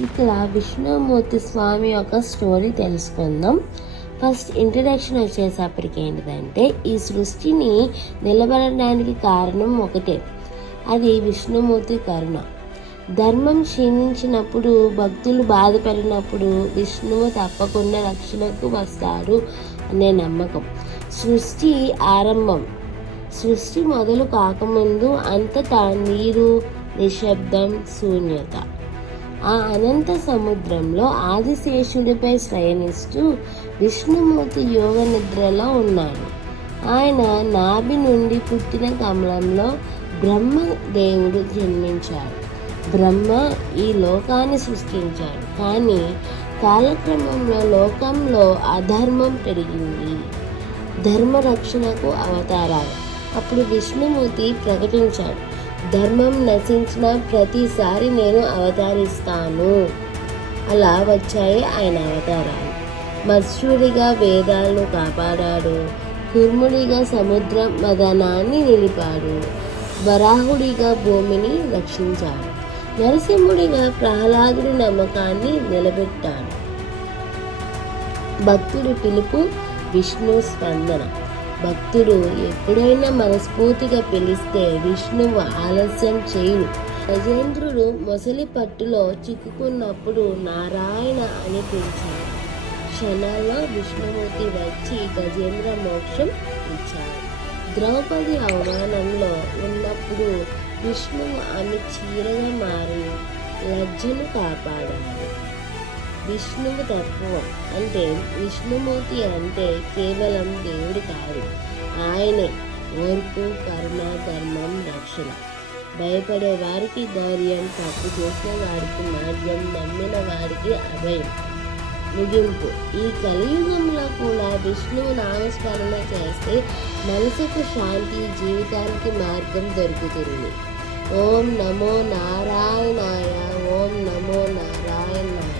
ఇక్కడ విష్ణుమూర్తి స్వామి యొక్క స్టోరీ తెలుసుకుందాం. ఫస్ట్ ఇంట్రడక్షన్ వచ్చేసప్పటికి ఏంటిదంటే, ఈ సృష్టిని నిలబడడానికి కారణం ఒకటే, అది విష్ణుమూర్తి కరుణ. ధర్మం క్షీణించినప్పుడు, భక్తులు బాధపడినప్పుడు విష్ణువు తప్పకుండా రక్షణకు వస్తాడు అనే నమ్మకం. సృష్టి ఆరంభం. సృష్టి మొదలు కాకముందు అంతటా నీరు, నిశ్శబ్దం, శూన్యత. ఆ అనంత సముద్రంలో ఆదిశేషుడిపై శయనిస్తూ విష్ణుమూర్తి యోగ నిద్రలో ఉన్నాడు. ఆయన నాభి నుండి పుట్టిన కమలంలో బ్రహ్మదేవుడు జన్మించాడు. బ్రహ్మ ఈ లోకాన్ని సృష్టించాడు. కానీ కాలక్రమంలో లోకంలో అధర్మం పెరిగింది. ధర్మరక్షణకు అవతారాలు. అప్పుడు విష్ణుమూర్తి ప్రకటించాడు, ధర్మం నశించిన ప్రతిసారి నేను అవతరిస్తాను. అలా వచ్చాయి ఆయన అవతారాలు. మత్స్యుడిగా వేదాలను కాపాడాడు. కుర్ముడిగా సముద్ర మదనాన్ని నిలిపాడు. వరాహుడిగా భూమిని రక్షించాడు. నరసింహుడిగా ప్రహ్లాదుడి నమ్మకాన్ని నిలబెట్టాడు. భక్తుడి పిలుపు, విష్ణు స్పందన. భక్తుడు ఎప్పుడైనా మనస్ఫూర్తిగా పిలిస్తే విష్ణువు ఆలస్యం చేయుడు. గజేంద్రుడు మొసలి పట్టులో చిక్కుకున్నప్పుడు నారాయణ అని పిలిచాడు. క్షణాల్లో విష్ణుమూర్తి వచ్చి గజేంద్ర మోక్షం ఇచ్చాడు. ద్రౌపది అవమానంలో ఉన్నప్పుడు విష్ణువు ఆమె చీరగా మారి లజ్జను కాపాడాడు. విష్ణువు తత్వం అంటే, విష్ణుమూర్తి అంటే కేవలం దేవుడు కాదు, ఆయనే ఓర్పు, కరుణ, ధర్మం, రక్షణ. భయపడే వారికి ధైర్యం, తప్పు చేసిన వారికి మార్గం, నమ్మిన వారికి అభయం. ముగింపు. ఈ కలియుగంలో కూడా విష్ణువు నామస్మరణ చేస్తే మనసుకు శాంతి, జీవితానికి మార్గం దొరుకుతుంది. ఓం నమో నారాయణాయ. ఓం నమో నారాయణాయ.